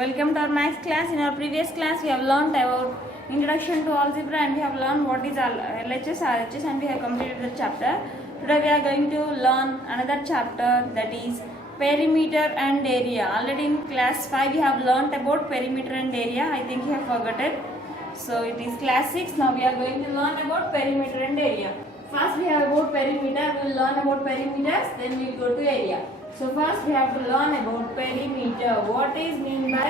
Welcome to our maths class. In our previous class, we have learned about introduction to algebra and we have learned what is LHS, RHS and we have completed the chapter. Today we are going to learn another chapter, that is perimeter and area. Already in class 5 we have learned about perimeter and area. I think you have forgotten. So it is class 6. Now we are going to learn about perimeter and area. First we have about perimeter. We will learn about perimeters. Then we will go to area. So first we have to learn about perimeter. What is mean by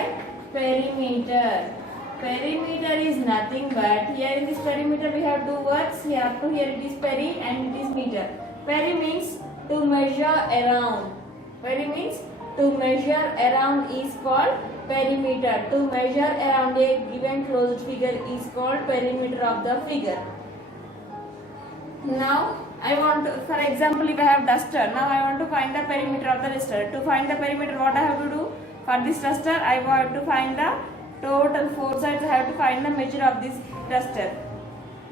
perimeter? Perimeter is nothing but, here in this perimeter we have two words. Here it is peri and it is meter. Peri means to measure around. Peri means to measure around is called perimeter. To measure around a given closed figure is called perimeter of the figure. Now I want to, for example, if I have duster, now I want to find the perimeter of the duster. To find the perimeter, what I have to do? For this duster, I have to find the total four sides. I have to find the measure of this duster.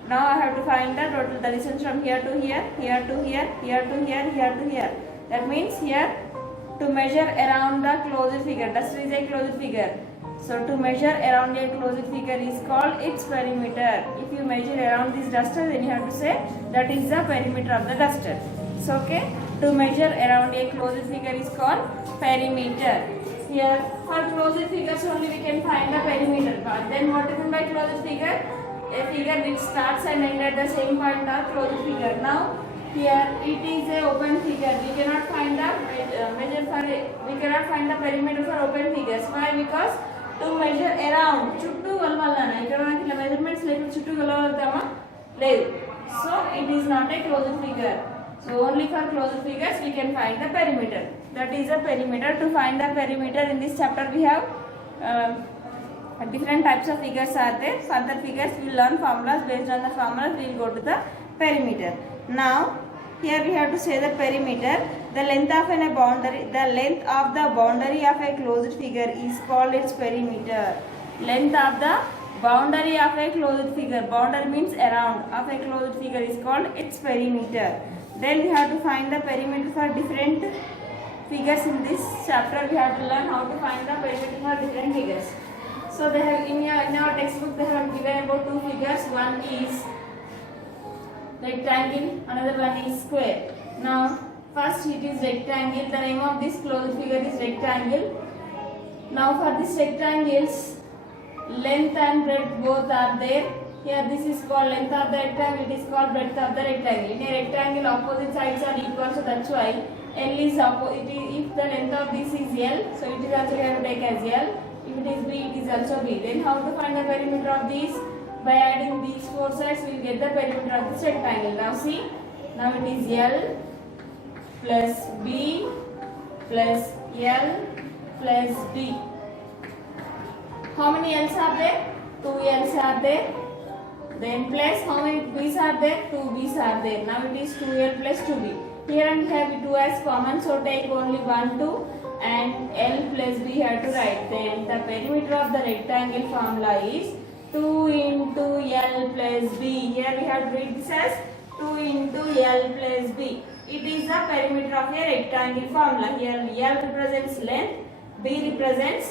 Now I have to find the total, the distance from here to here, here to here, here to here, here to here. That means here to measure around the closed figure. Duster is a closed figure. So to measure around a closed figure is called its perimeter. If you measure around this duster, then you have to say that is the perimeter of the duster. So okay, to measure around a closed figure is called perimeter. Here for closed figures only we can find the perimeter. But then what is meant by closed figure? A figure which starts and ends at the same point of closed figure. Now here it is a open figure. We cannot find the we cannot find the perimeter for open figures. Why? Because to measure around చుట్టూ కొలవాలన్నా ఇక్కడ మనకి ఇలా measurements లేకుండా చుట్టూ కొలవగలుగుతామా? లేదు. So it is not a closed figure. So only for closed figures we can find the perimeter. That is a perimeter. To find the perimeter in this chapter we have different types of figures are there. Further figures we will learn formulas. Based on the formulas we will go to the perimeter. Now here we have to say the perimeter. The length of a boundary, the length of the boundary of a closed figure is called its perimeter. Length of the boundary of a closed figure. Boundary means around of a closed figure is called its perimeter. Then we have to find the perimeter for different figures in this chapter. We have to learn how to find the perimeter for different figures. So they have in our textbook they have given about two figures. One is rectangle, another one is square. Now first it is rectangle. The name of this closed figure is rectangle. Now for this rectangles, length and breadth both are there. Here this is called length of the rectangle, it is called breadth of the rectangle. In a rectangle opposite sides are equal, so that's why L is opposite. If the length of this is L, so it is also going to take as L. If it is B, it is also B. Then how to find the perimeter of these? By adding these four sides we will get the perimeter of this rectangle. Now see, now it is L plus B plus L plus B. How many L's are there? 2 L's are there. Then plus how many B's are there? 2 B's are there. Now it is 2L plus 2B. Here and here we 2 as common, so take only 1, 2 and L plus B have to write. Then the perimeter of the rectangle formula is 2 into L plus B. Here we have to read this as 2 into L plus B. It is the perimeter of a rectangle formula. Here L represents length, B represents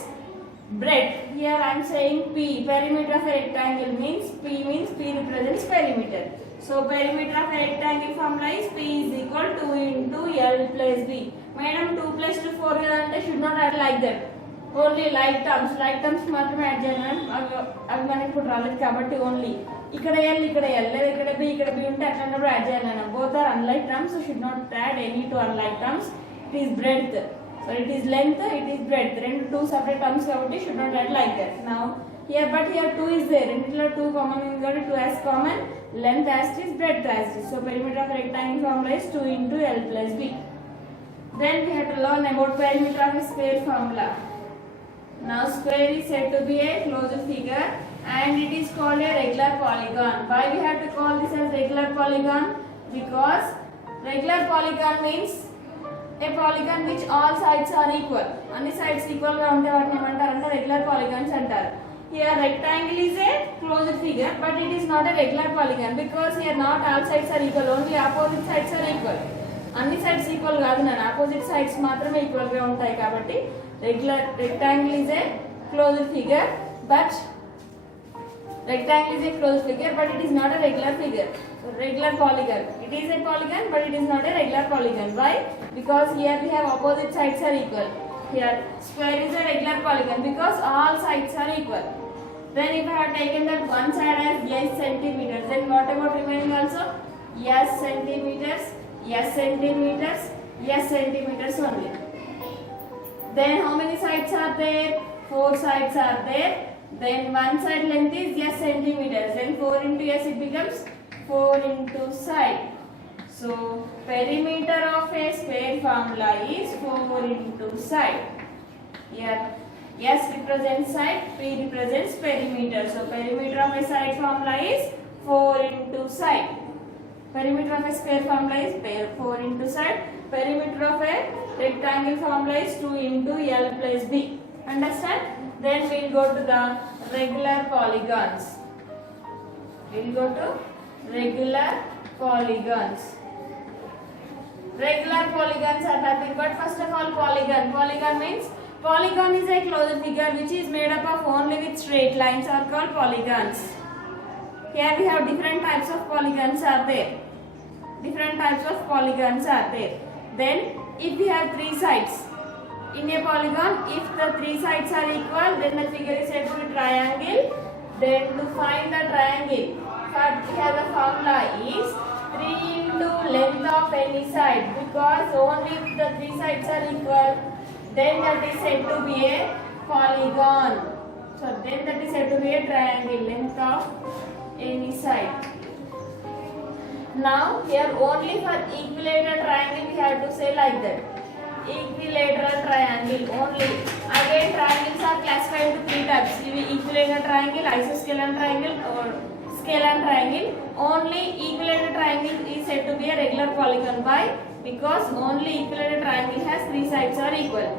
breadth. Here I am saying P. Perimeter of a rectangle means P represents perimeter. So perimeter of a rectangle formula is P is equal to 2 into L plus B. Madam 2 plus 2 4 అంటే should not add like that. Only like terms మాత్రమే add చేయాలి. అవి మనకి ఇప్పుడు రాలేదు కాబట్టి only ఇక్కడ L ఇక్కడ ఎల్ లేదా ఇక్కడ బి ఉంటే అట్లాంటప్పుడు యాడ్ చేయాలన్నా. Both are unlike terms, should not add any to unlike terms. It is breadth, so it is length, it is breadth. రెండు టూ సెపరేట్ టర్మ్స్ కాబట్టి should not add like that. Now here but here 2 is there. రెండిట్లో 2 common ఉంది కాబట్టి 2 as common, length as it is, breadth as it is. So perimeter of rectangle formula is 2 into L plus B. Then we have to learn about perimeter of a square formula. Now square is said to be a closed figure and it is called a regular polygon. Why we have to call this as regular polygon? Because regular polygon means a polygon which all sides are equal. అన్ని sides equal గా ఉంటే వాటిని ఏమంటారంటే regular polygons అంటారు. Here rectangle is a closed figure but it is not a regular polygon because here not all sides are equal, only opposite sides are equal. అన్ని sides equal కాదు, opposite sides మాత్రమే equal గా ఉంటాయి కాబట్టి regular rectangle is a closed figure, but rectangle is a closed figure, but it is not a regular figure. Regular polygon. It is a polygon, but it is not a regular polygon. Why? Because here we have opposite sides are equal. Here square is a regular polygon because all sides are equal. Then if I have taken that one side as s centimeters, then what about remaining also? S centimeters, s centimeters, s centimeters only. Then how many sides are there? 4 sides are there. Then one side length is s centimeters. Then 4 into s it becomes 4 into side. So perimeter of a square formula is 4 into side. Here s represents side, p represents perimeter. So perimeter of a side formula is 4 into side. Perimeter of a square formula is 4 into side. Perimeter of a rectangle formula is 2 into L plus B. Understand? Then we will go to the regular polygons. We will go to regular polygons. Regular polygons are nothing but first of all polygon. Polygon means polygon is a closed figure which is made up of only with straight lines are called polygons. Here we have different types of polygons are there. Different types of polygons are there. Then if we have 3 sides in a polygon, if the 3 sides are equal, then the figure is said to be triangle. Then to find the triangle, here the formula is 3 into length of any side, because only if the 3 sides are equal, then that is said to be a polygon. So then that is said to be a triangle, length of any side. Now here only for equilateral triangle we have to say like that. Equilateral triangle only. Again triangles are classified into 3 types. Equilateral triangle, isosceles triangle or scalar triangle. Only equilateral triangle is said to be a regular polygon. Why? Because only equilateral triangle has 3 sides are equal.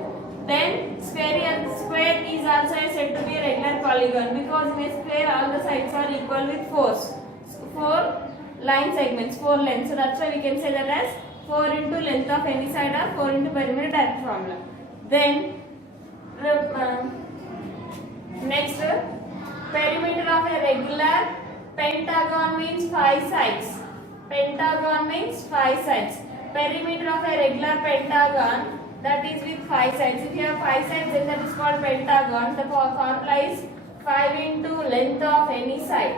Then square is also said to be a regular polygon because in a square all the sides are equal with 4 line segments, 4 lengths. So that's why we can say that as 4 into length of any side or 4 into perimeter direct formula. Then next perimeter of a regular pentagon means 5 sides. Pentagon means 5 sides. Perimeter of a regular pentagon, that is with 5 sides. If you have 5 sides, then that is called pentagon. The formula is 5 into length of any side.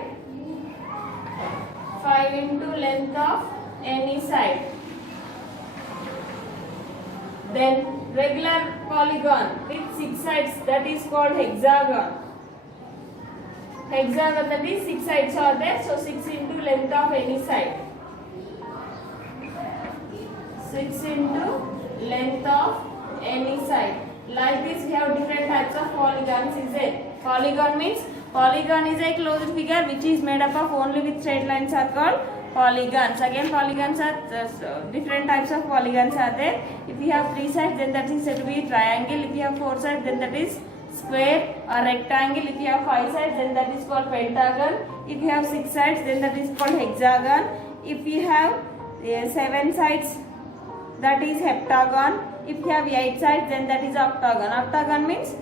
5 into length of any side. Then regular polygon with 6 sides, that is called hexagon. Hexagon, that is 6 sides are there, so 6 into length of any side. 6 into length of any side. Like this we have different types of polygons is there. Polygon means polygon is a closed figure which is made up of only with straight lines are called polygons. Again polygons are different types of polygons are there. If you have 3 sides, then that is said to be triangle. If you have 4 sides, then that is square or rectangle. If you have 5 sides, then that is called pentagon. If you have 6 sides, then that is called hexagon. If you have 7 sides, that is heptagon. If you have 8 sides, then that is octagon. Octagon means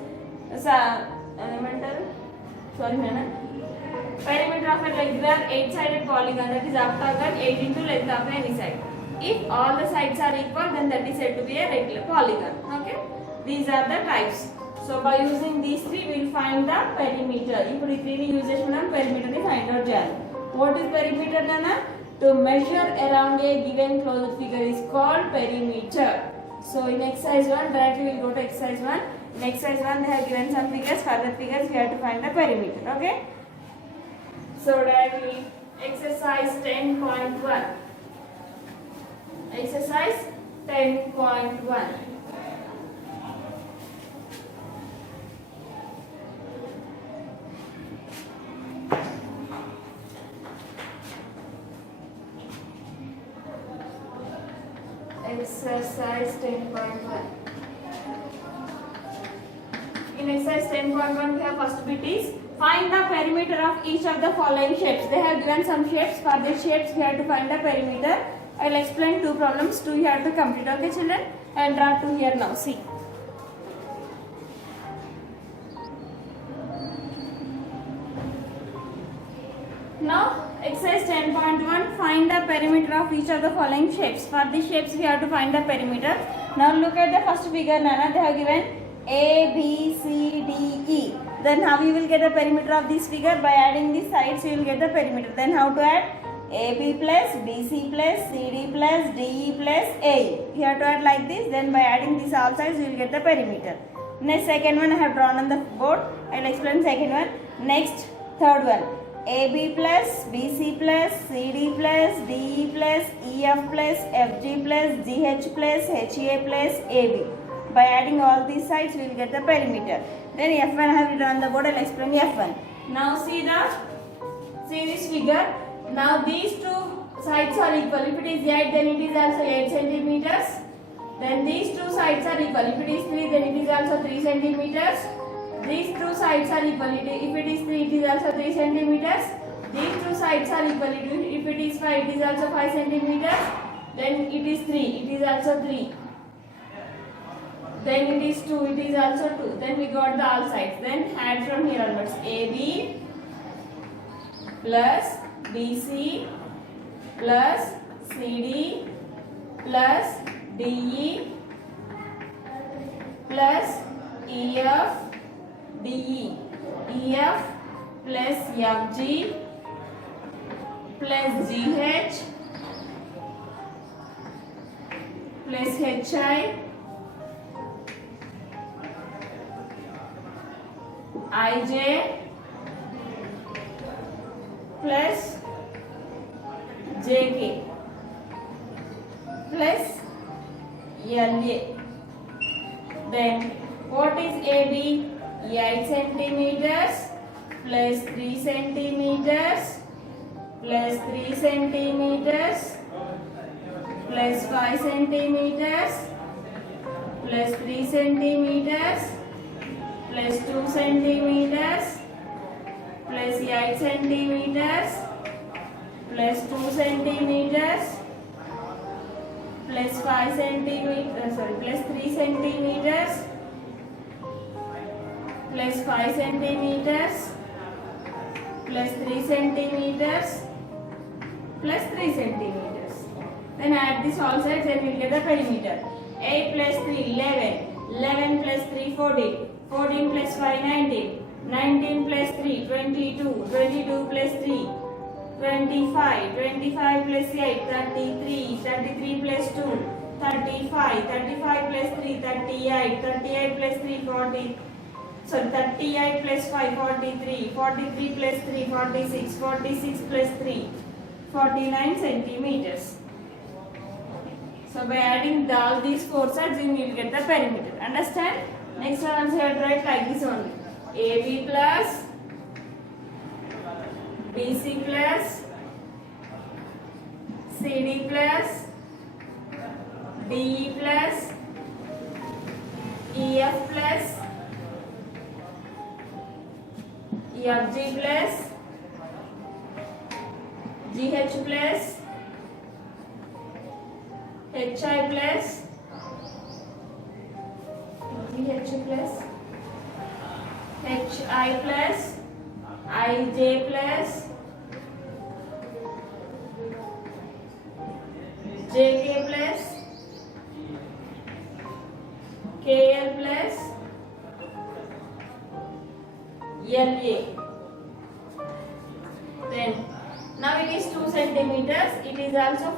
perimeter of a regular 8-sided polygon, that is octagon, 8 into length of any side. If all the sides are equal, then that is said to be a regular polygon. Okay, these are the types. So by using these 3, we will find the perimeter. ఇప్పుడు ఈ 3 use చేసి మనం perimeter ని find out చేయాలి. What is perimeter nana? To measure around a given closed figure is called perimeter. So in exercise 1, directly we will go to exercise 1. In exercise 1, they have given some figures. For the figures, we have to find the perimeter. Okay. So directly exercise 10.1. Exercise 10.1. Exercise 10.1. In exercise 10.1, we have first bit is find the perimeter of each of the following shapes. They have given some shapes. For these shapes, we have to find the perimeter. I will explain 2 problems. 2 you have to complete. Okay, children? I will draw 2 here now. See. Now exercise 10.1, find the perimeter of each of the following shapes. For the shapes we have to find the perimeter. Now look at the first figure, Nana. They have given A, B, C, D, E. Then how you will get the perimeter of this figure? By adding the sides you will get the perimeter. Then how to add? AB plus BC plus CD plus DE plus AE. You have to add like this. Then by adding these all sides you will get the perimeter. Next second one I have drawn on the board. I will explain second one. Next third one. AB plus BC plus CD plus DE plus EF plus FG plus GH plus HA plus AB. By adding all these sides we will get the perimeter. Then F1 I have written on the board. I will explain F1. Now see this figure. Now these two sides are equal. If it is 8 then it is also 8 centimeters. Then these two sides are equal. If it is 3 then it is also 3 centimeters. These two sides are equal. If it is 3 it is also 3 centimeters. These two sides are equal. If it is 5 it is also 5 centimeters. Then it is 3. It is also 3. Then it is 2. It is also 2. Then we got the all sides. Then add from here onwards. AB plus BC plus CD plus DE plus EF DE EF plus FG plus GH plus HI IJ plus JK plus LA. Then what is AB? 8 centimeters plus 3 centimeters plus 3 centimeters plus 5 centimeters plus 3 centimeters plus 2 centimeters plus 8 centimeters plus 2 centimeters plus 5 centimeters plus 3 centimeters plus 5 centimeters plus 3 centimeters plus 3 centimeters. Then add this all sides and we will get the perimeter. 8 plus 3 11, 11 plus 3 14, 14 plus 5 19, 19 plus 3 22, 22 plus 3 25, 25 plus 8 33, 33 plus 2 35, 35 plus 3 38, 38 plus 3 40. 38 plus 5 43, 43 plus 3 46, 46 plus 3 49 centimeters. So by adding all these four sides you will get the perimeter. Understand? Next one also have to write like this only. AB plus BC plus CD plus DE plus EF plus FG plus GH plus HI plus GH plus HI plus IJ plus JK plus KL plus LA. Then now it is 2 centimeters. It is also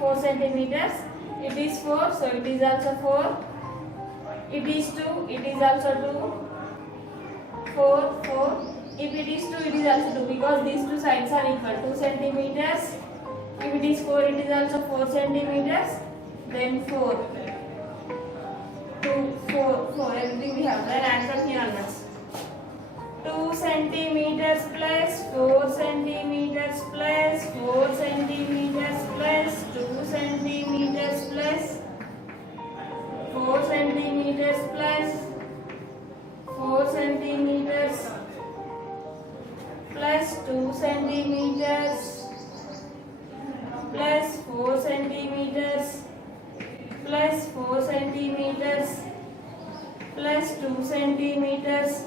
4 centimeters. It is 4, so it is also 4. It is 2. It is also 2. 4, 4. If it is 2, it is also 2 because these two sides are equal. 2 centimeters. If it is 4, it is also 4 centimeters. Then 4. 2, 4, 4. Everything we have. Then add from here onwards. 2 centimeters plus 4 centimeters plus 4 centimeters plus 2 centimeters plus 4 centimeters plus 4 centimeters plus 2 centimeters plus 4 centimeters plus 4 centimeters plus 2 centimeters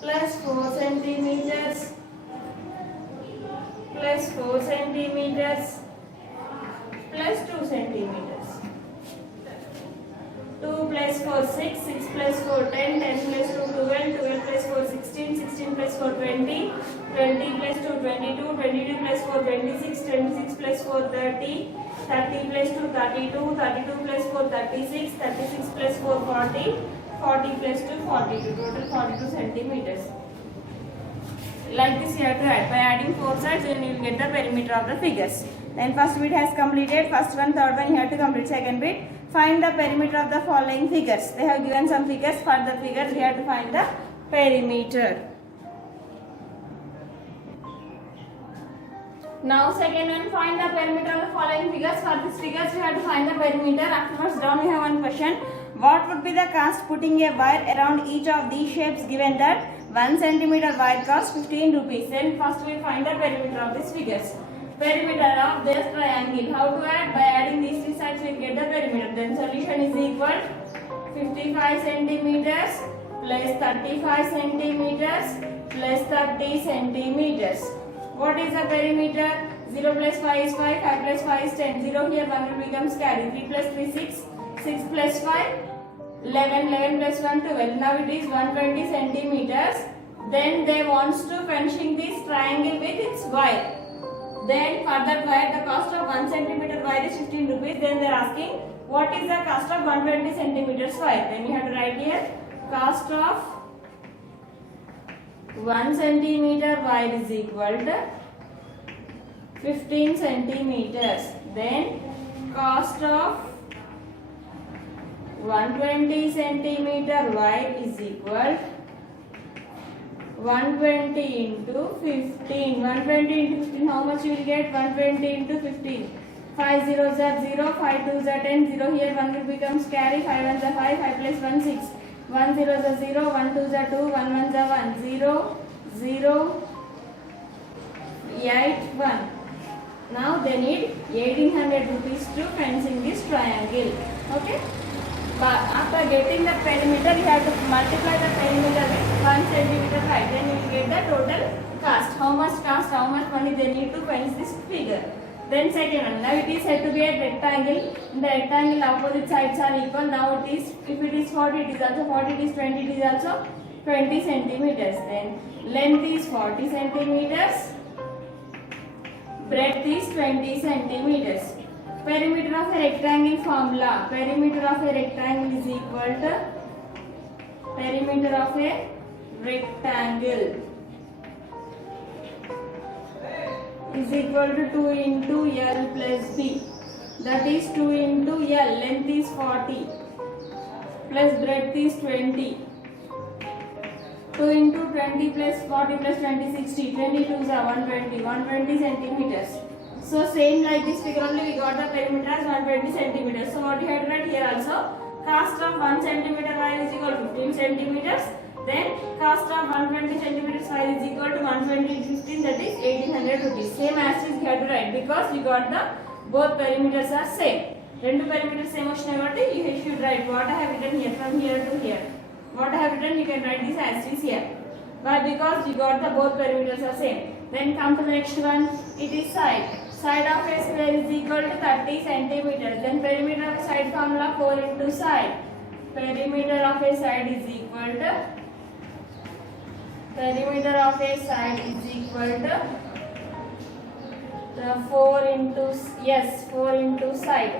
plus 4 centimeters plus 4 centimeters plus 2 centimeters. 2 plus 4 6, 6 plus 4 10, 10 plus 2 12, 12 plus 4 16, 16 plus 4 20, 20 plus 2 22, 22 plus 4 26, 26 plus 4 30, 30 plus 2 32, 32 plus 4 36, 36 plus 4 40, 40 plus 2 42, total 42 centimeters. Like this you have to add. By adding 4 sides then you will get the perimeter of the figures. Then first bit has completed. First one, third one you have to complete. Second bit, find the perimeter of the following figures. They have given some figures. For the figures we have to find the perimeter. Now second one, find the perimeter of the following figures. For these figures we have to find the perimeter. Afterwards down we have one question. What would be the cost putting a wire around each of these shapes given that 1 centimeter wire costs 15 rupees. Then first we find the perimeter of these figures. Perimeter of this triangle. How to add? By adding these three sides we get the perimeter. Then solution is equal 55 centimeters plus 35 centimeters plus 30 centimeters. What is the perimeter? 0 plus 5 is 5, 5 plus 5 is 10. 0 here 1 will becomes carry. 3 plus 3 6, 6 plus 5 11, 11 plus 1 12. Now it is 120 centimeters. Then they wants to finishing this triangle with its wire. Then for that wire the cost of 1 centimeter wire is 15 rupees. Then they are asking what is the cost of 120 centimeters wire. Then you have to write here cost of 1 centimeter wire is equal to 15 centimeters. Then cost of 120 centimeter wire is equal 120 into 15. 120 into 15, how much you will get? 120 into 15. 5 zeros are 0, 5 twos are 10, 0 here 1 will becomes carry, 5 ones are 5, 5 plus 1 6. 1 zeros are 0, 1 twos are 2, 1 ones are 1, 0, 0, 8, 1. Now they need 1800 rupees to fencing this triangle. Okay. But after getting the perimeter, you have to multiply the perimeter with 1 centimeter height. Then you will get the total cost. How much cost, how much money they need to fence this figure. Then second one. Now it is said to be a rectangle. In the rectangle, opposite sides are equal. Now it is, if it is 40, it is also 40. It is 20, it is also 20 centimeters. Then length is 40 centimeters. Breadth is 20 centimeters. Perimeter of a rectangle formula. Perimeter of a rectangle is equal to perimeter of a rectangle is equal to 2 into L plus B. That is 2 into L. Length is 40 plus breadth is 20. 2 into 20 plus 40 plus 20 60. 22 is 120. 120 centimeters. So same like this figure only we got the perimeter as 120 centimeters. So what you have to write here also, cost of 1 centimeter wire is equal to 15 centimeters. Then cost of 120 centimeters wire is equal to 120 into 15, that is 1800 rupees. Same as is you have to write because you got the both perimeters are same. Rendu perimeters same వచ్చిన కాబట్టి you should write what I have written here from here to here. What I have written you can write this as is here. But because you got the both perimeters are same. Then come to the next one. It is side. Side of a square is equal to 30 centimeters. Then perimeter of a side formula 4 into side. Perimeter of a side is equal to perimeter of a side is equal to the 4 into side.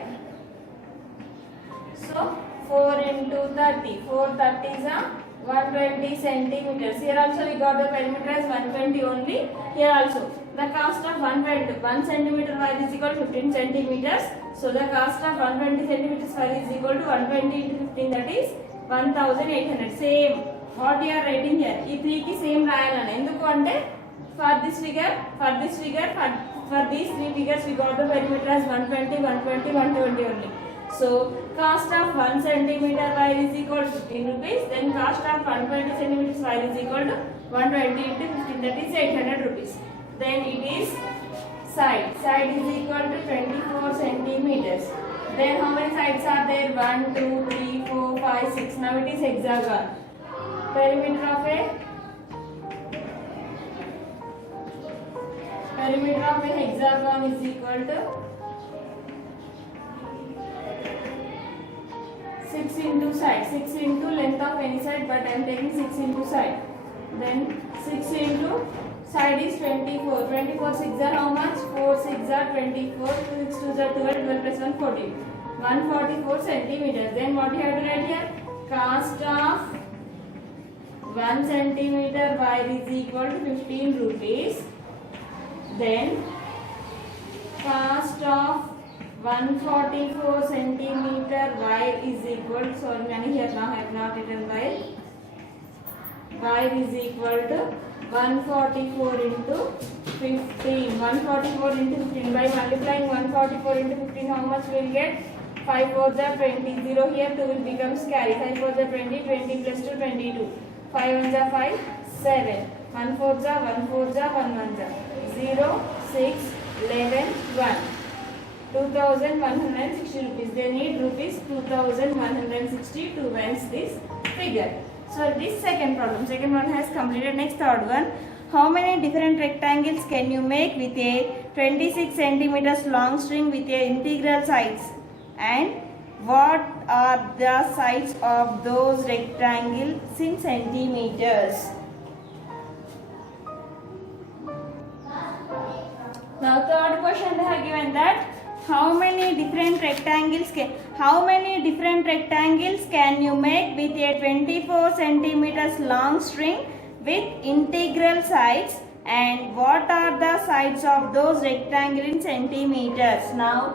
So 4 into 30. 4 30s are 120 centimeters. Here also we got the perimeter as 120 only. Here also the cost of 1 centimeter wire is equal to 15 centimeters. So the cost of 120 centimeters wire is equal to 120 into 15, that is 1800. Same what you are writing here. ఈ 3 కి same రాయాలని. ఎందుకు అంటే for these 3 figures we got the perimeter as 120, 120, 120 only. So cost of 1 centimeter wire is equal to 15 rupees. Then cost of 120 centimeters wire is equal to 120 into 15, that is 800 rupees. Then it is side. Side is equal to 24 centimeters. Then how many sides are there? 1, 2, 3, 4, 5, 6. Now it is hexagon. perimeter of a hexagon is equal to 6 into side, 6 into length of any side, but I am taking 6 into side. Then 6 into side is 24. 24 6 are how much? 4 6 are 24. 6 2 are 12. 12 plus 1 14. 144 centimeters. Then what you have to write here? Cost of 1 centimeter wire is equal to 15 rupees. Then cost of 144 centimeter wire is equal to, sorry, many here now I have not written wire. Wire is equal to 144 into 15. 144 into 15. By multiplying 144 into 15, how much we will get? 5 4 are 20. 0 here, 2 will become carry. 5 4 are 20. 20 plus 2, 22. 5 1 are 5, 7. 1 4 are 1 4 are 1 1 are 0, 6, 11, 1. 2160 rupees. They need rupees 2160 to balance this figure. So this second problem. Second one has completed. Next third one. How many different rectangles can you make with a 26 centimeters long string with a integral sides? And what are the sides of those rectangles in centimeters? Now third question they have given that how many different rectangles can you make with a 24 centimeters long string with integral sides, and what are the sides of those rectangles in centimeters? Now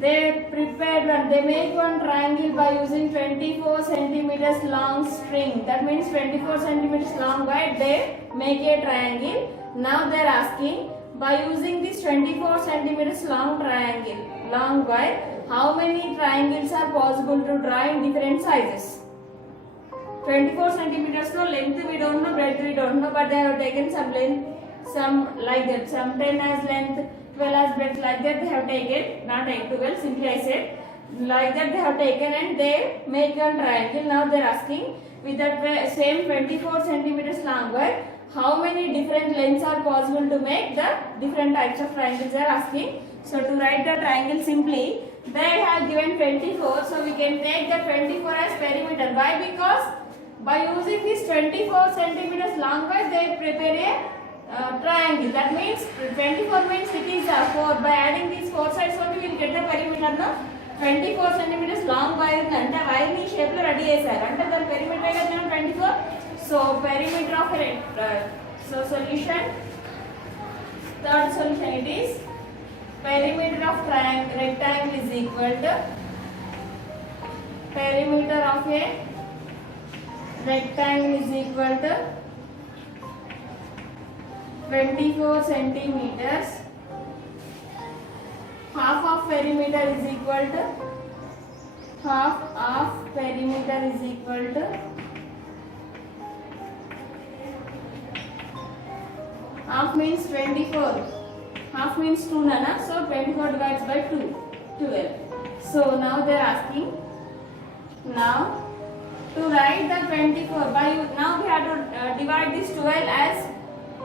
they prepared one, they make one triangle by using 24 centimeters long string. That means 24 centimeters long wire, they make a triangle. Now they are asking, by using this 24 centimeters long wire, how many triangles are possible to draw in different sizes? 24 centimeters no length we don't know, breadth we don't know, but they have taken some length, some like that, some 10 as length, 12 as breadth, like that they have taken, not 8 to 12, simply I said, like that they have taken and they make a triangle. Now they are asking, with that same 24 centimeters long wire, how many different lengths are possible to make the different types of triangles they are asking. So to write the triangle simply, they have given 24, so we can take the 24 as perimeter. Why? Because by using this 24 centimeters long wire, they prepare a triangle. That means 24 means it is 4. By adding these 4 sides only we will get the perimeter. No? 24 centimeters long wire ante wire ni shape lo ready chesaru ante dan perimeter ga 24. So perimeter of a solution. Third solution it is perimeter of rectangle is equal to perimeter of a rectangle is equal to 24 centimeters. Half of perimeter is equal to half means 24. Half means 2 nana. So 24 divides by 2, 12. So now they are asking, now to write the 24 by, now we have to divide this 12 as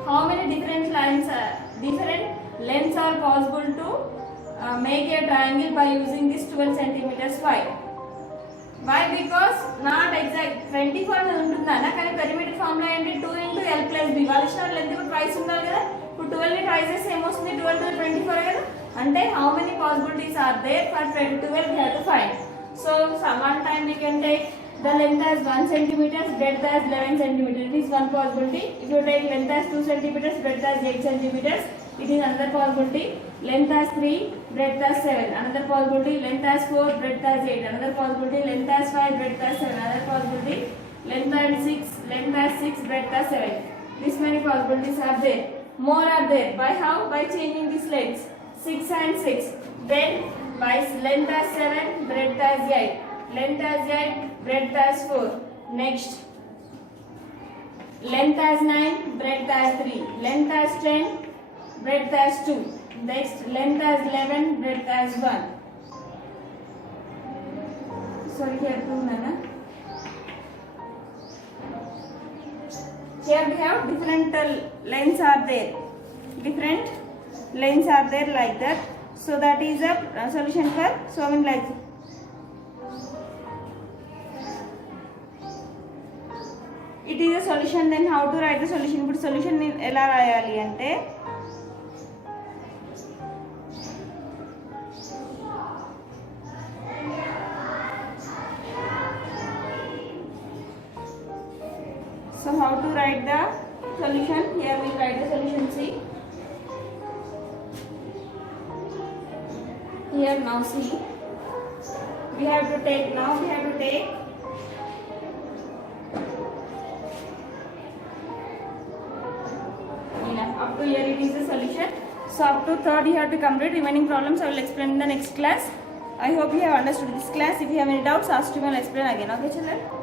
how many different lengths are possible to make a triangle by using this 12 centimeters wire. Why? Because not exact 24 untundana కానీ perimeter formula ఏంటి 2 into L plus B. వాళ్ళ ఇచ్చిన length కూడా twice ఉండాలి కదా. ఇప్పుడు 12 ని try చేస్తే ఏమొస్తుంది? 12 to 24 కదా. అంటే how many possibilities are there for 12 we have to find. So one time we can take the length as 1 centimeter, breadth as 11 centimeter. It is one possibility. If you take length as 2 centimeters, breadth as 8 centimeters, it is another possibility. Length as 3, breadth as 7. Another possibility. Length as 4, breadth as 8. Another possibility. Length as 5, breadth as 7. Another possibility. Length as 6, breadth as 7. This many possibilities are there. More are there. By how? By changing these lengths. 6 and 6. Then by length as 7, breadth as 8. Length as 8, breadth as 4. Next. Length as 9, breadth as 3. Length as 10, breadth as 2. Next, length as 11, breadth as 1. Sorry, here 2 nana. Here we have different lines are there. Different lines are there like that. So that is a solution for so many lines. It is a solution. Then how to write the solution? But solution ఎలా రాయాలి అంటే so how to write the solution? Here we write the solution. See here, now see, we have to take up to here it is the solution. So up to third you have to complete. Remaining problems I will explain in the next class. I hope you have understood this class. If you have any doubts, ask me, I will explain again. Okay children.